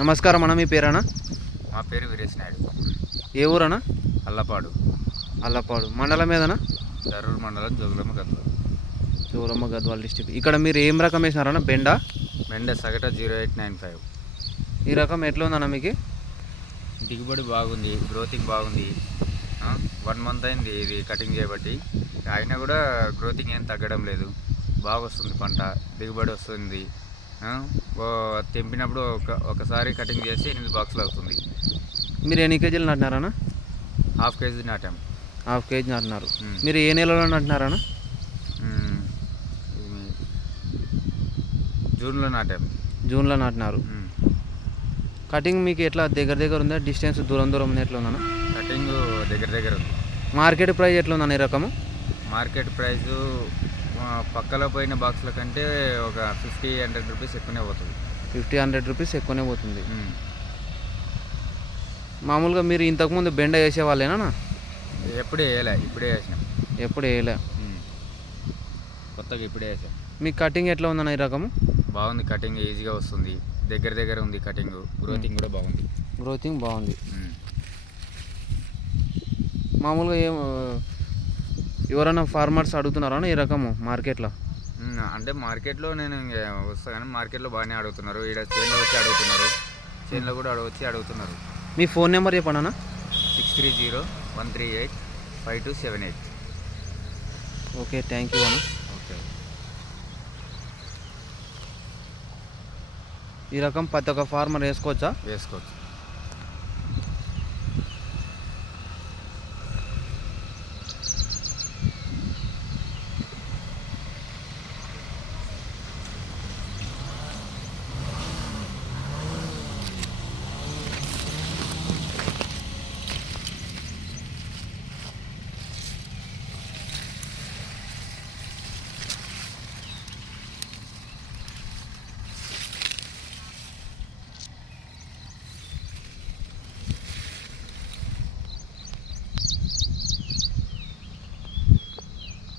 నమస్కారం అన్న, మీ పేరన్నా? మా పేరు వీరేష్ నాయుడు. ఏ ఊరన్నా? అల్లపాడు, అల్లపాడు మండలం ఏదన్నా? దరూర్ మండలం, జోగులమ్మ గద్వాల. జోగులమ్మ గద్వాల డిస్టిక్. ఇక్కడ మీరు ఏం రకం వేసినారన్నా? బెండా? మెండ సగట 0895. ఈ రకం ఎట్లా ఉందన్న మీకు? దిగుబడి బాగుంది, గ్రోతింగ్ బాగుంది. 1 month అయింది ఇది కటింగ్ చేయబట్టి, అయినా కూడా గ్రోతింగ్ ఏం తగ్గడం లేదు. బాగా వస్తుంది పంట, దిగుబడి వస్తుంది. తెంపినప్పుడు ఒకసారి కటింగ్ చేసి 8 బాక్సులు అవుతుంది. మీరు ఎన్ని కేజీలు నాటినారన్నా? 1/2 kg నాటాం. 1/2 kg నాటినారు. మీరు ఏ నెలలో నాటినారన్నా? జూన్లో నాటాం. జూన్లో నాటినారు. కటింగ్ మీకు ఎట్లా దగ్గర ఉందా? డిస్టెన్స్ దూరం ఉంది ఎట్లా ఉందన్నా? కటింగ్ దగ్గర ఉంది. మార్కెట్ ప్రైస్ ఎట్లా ఉందన్న ఈ రకము? మార్కెట్ ప్రైజు పక్కలో పోయిన బాక్సుల కంటే ఒక 50-100 రూపీస్ ఎక్కువనే పోతుంది. 50-100 రూపీస్ ఎక్కువనే పోతుంది. మామూలుగా మీరు ఇంతకుముందు బెండ వేసేవాళ్ళేనా? ఎప్పుడే వేయలే, ఇప్పుడే వేసినాం. ఎప్పుడు వేయలే, కొత్తగా ఇప్పుడే వేసాం. మీ కటింగ్ ఎట్లా ఉందన్న ఈ రకము? బాగుంది, కటింగ్ ఈజీగా వస్తుంది, దగ్గర ఉంది కటింగ్. గ్రోతింగ్ కూడా బాగుంది. గ్రోతింగ్ బాగుంది. మామూలుగా ఎవరైనా ఫార్మర్స్ అడుగుతున్నారా ఈ రకము మార్కెట్లో? అంటే మార్కెట్లో నేను వస్తా కానీ మార్కెట్లో బాగానే అడుగుతున్నారు. ఇక్కడ చేనులో వచ్చి అడుగుతున్నారు, చేనులో కూడా వచ్చి అడుగుతున్నారు. మీ ఫోన్ నెంబర్ చెప్పండి అన్న. 6301385278. ఓకే, థ్యాంక్ యూ అన్న. ఓకే. ఈ రకం ప్రతి ఒక్క ఫార్మర్ వేసుకోవచ్చా? వేసుకోవచ్చు.